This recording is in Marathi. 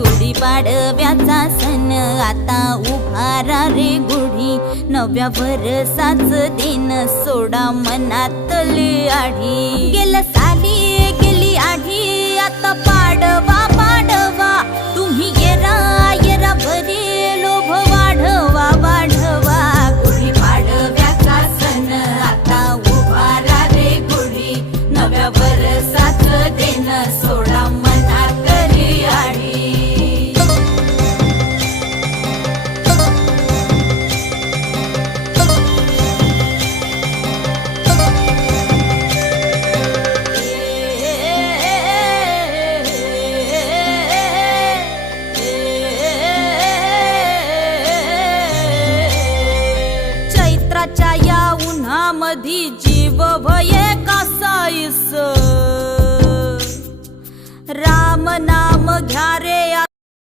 गुढीपाडव्याचा सण आता उभारा रे गुढी, नव्या वर्षाच दिन सोडा मनातली आढी। गेलं साली गेली आढी, आता पाडवा पाडवा, तुम्ही येरा येरा बरे लोभ वाढवा वाढवा। गुढीपाडव्याचा सण आता उभारा रे गुढी, नव्या वर्षाच दिन सोडा मनातली आढी। चैत्राच्या या उन्हामधी जीव भये कासाईस, राम नाम घ्या रे